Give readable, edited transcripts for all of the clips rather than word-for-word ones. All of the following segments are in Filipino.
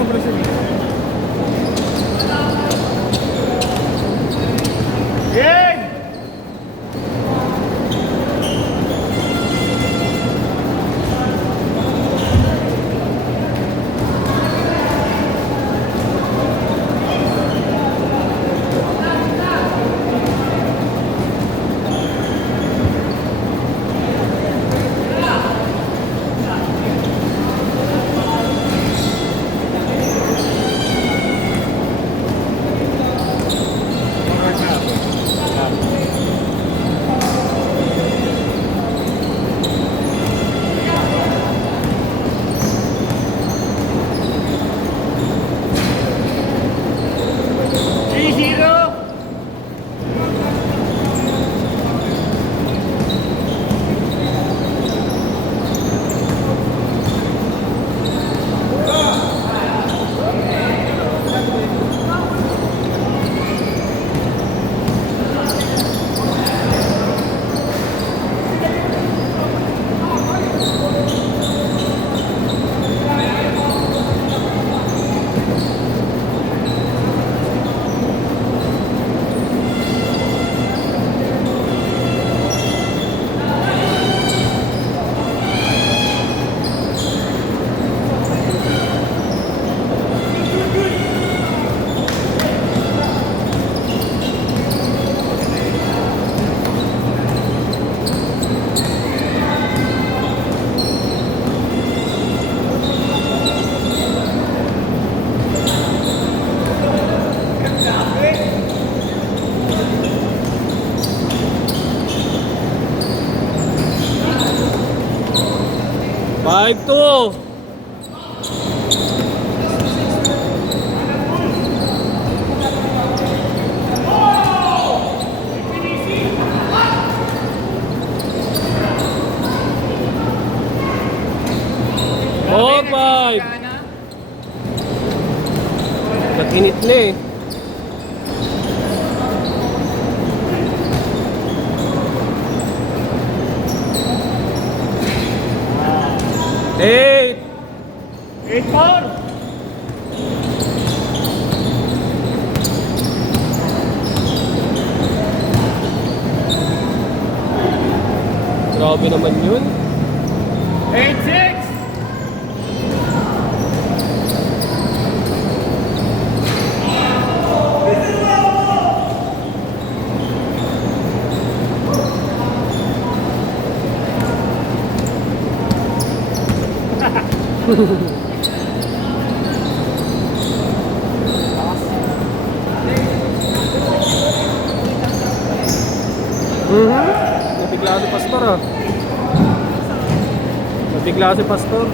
mga Brazil. Yan! Five two. Oh, five. Nag-init na eh. Eight. 8-4. Grabe naman yun. 8-6. Nabigla si Pastor ah. Nabigla si Pastor.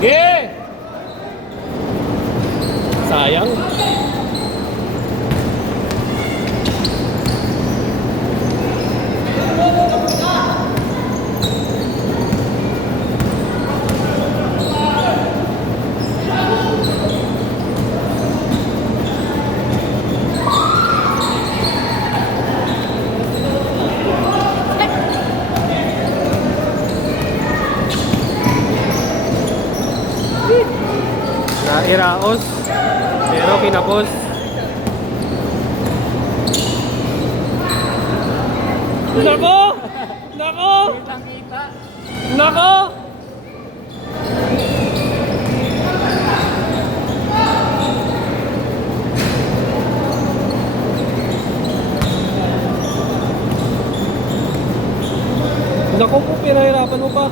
Yeah! Sayang. Nairaos pero kinapos. Nako! Nako! Nako! Nako po, pinahirapan mo pa.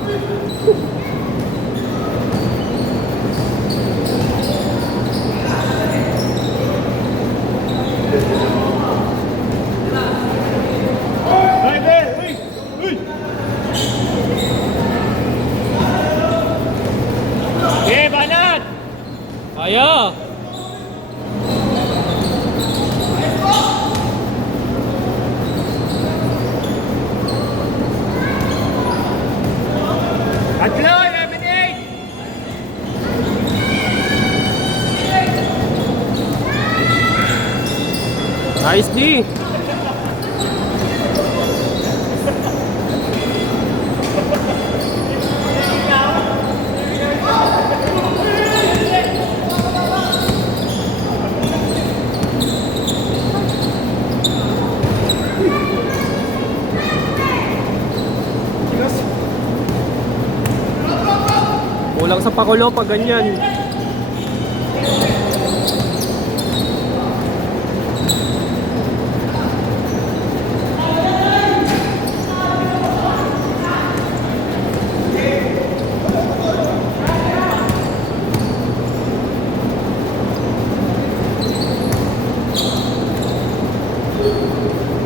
Kaya. Tatlo, 11-8. Nice D. Kulang sa pakulo pag ganyan.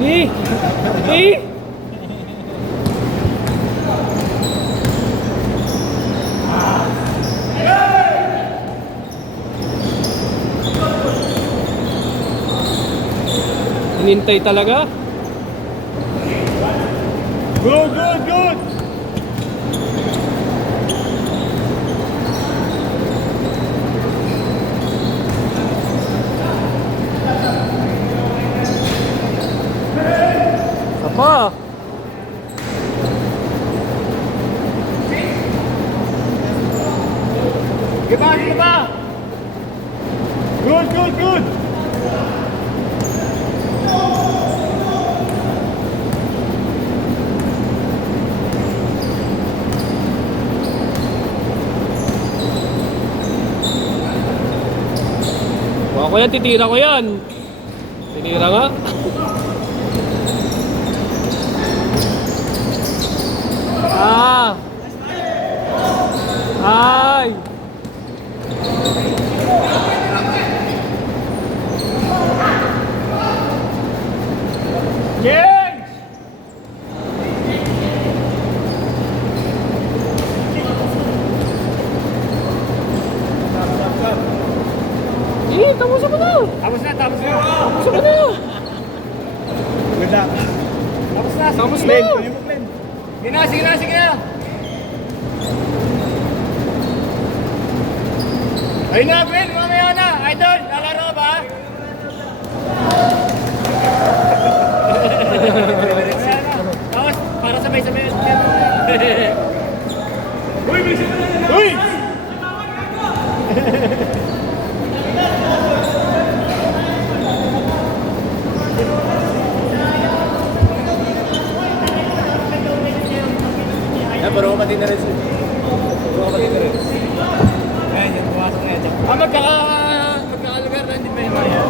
Eh! Hinintay talaga. Good, good, good. Isa pa. Sige pa, sige pa. Good, good, good. Kuha ko yan, titira ko yan. Tinira nga. Ah! Ay! Change. Tapusin mo na! Tapos na, tapos na. Tapusin mo na! Good luck. Tapos na. Tapos sige. na. Sige na, sige na, sige na. Ayun na, Gwen, mamaya na. Idol, lalaro ba? Mamaya na. Tapos, para sabay-sabay. Uy, may sino na. Uy! Baro ka din na rin. Baro ka din na rin. Ayan, yung pumasok na yan. Magkakalugar na, hindi ba yung maya?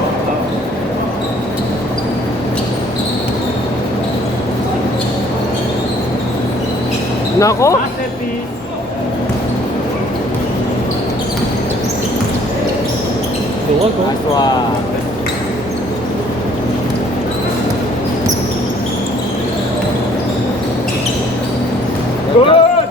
Nako! Masterpiece. Duwag oh. Aswa. Good!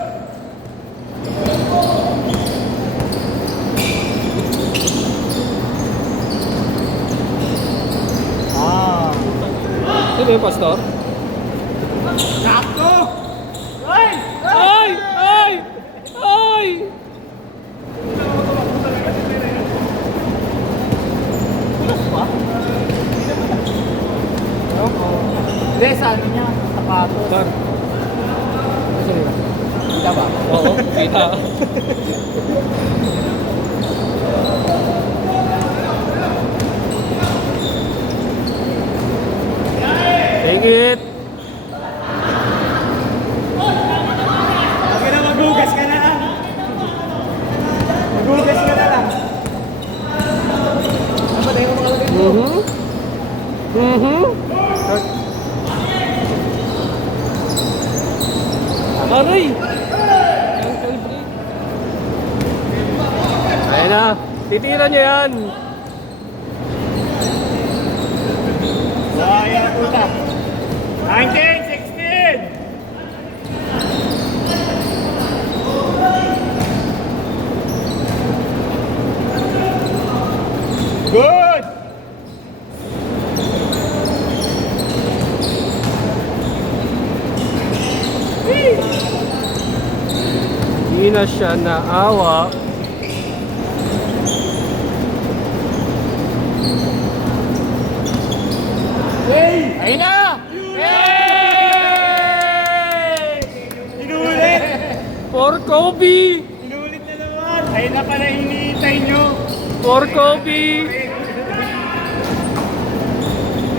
Sino yung pastor? Sakto! Ay! Ay! Ay! Ay! Hindi, sa ano niya? Sapatos. Sir. Kita ba? Oo, kita. Take it! Okay na, maghugas ka na lang. Maghugas ka na lang. Ano ba tayo mga lagay mo? Aray! Ayan na. Titira niya yan. Ayan, puta. 19, 16! Good! Hindi na siya naawa. Ayun na! Yay! Inulit! For Kobe! Inulit na naman! Ayun na pala hinihintay nyo! For Kobe!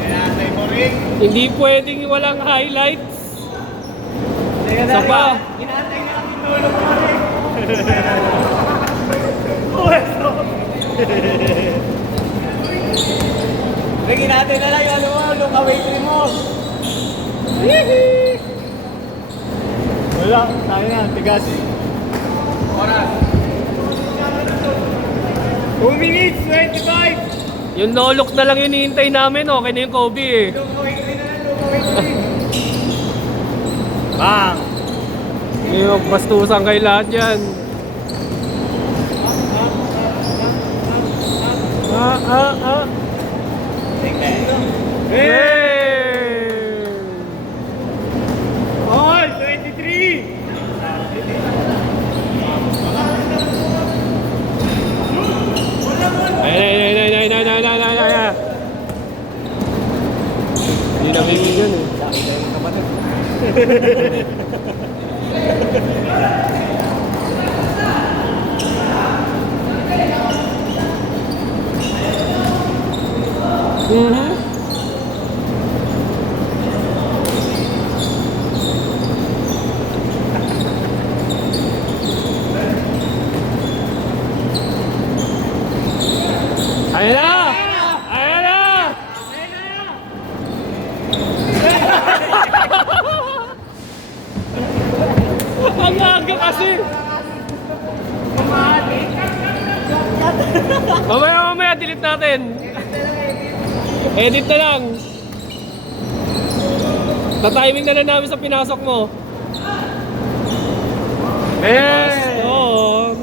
Hinihintay mo rin! Hindi pwedeng walang highlights. Isa pa. Hinihintay na kami tulog mo rin! Pwesto! Lagyan natin na lang yung ano mo, yung away mo! Wala, tayo na, tigas. Oras. 2 minutes, 25. Yung no-look na lang yung hinihintay namin, okay na yung Kobe eh. Bang! Hindi magbastusan kay lahat yan. Hey! All, 23. Ay. Hindi na bibigyan eh. Ayan na! Ayan na! Ang aga kasi! Mamaya, delete natin. Edit na lang. Tatiming na lang namin sa pinasok mo. Oo.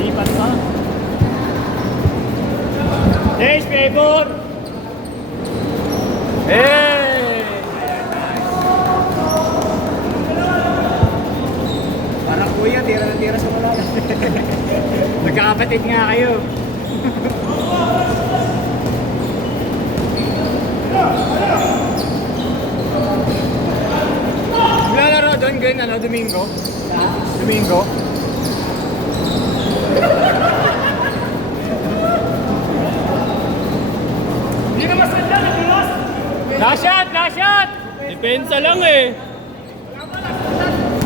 Lipat pa. Yes, favor. Hey! Parang kuya, tira na tira sa malalas. Magkakapatid nga kayo. Maglalaro doon, Glenn, ano, Domingo? Domingo? Hindi na masanda, nabulas! Last shot! Last shot! Depensa lang eh.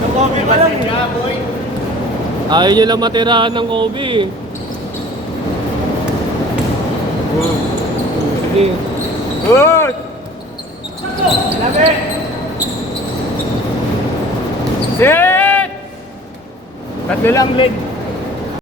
Nakobi ba lang niya, boy? Ayaw nyo lang matirahan ng Kobe. Sige. Good! Labi! Sit! Tatlo lang, leg.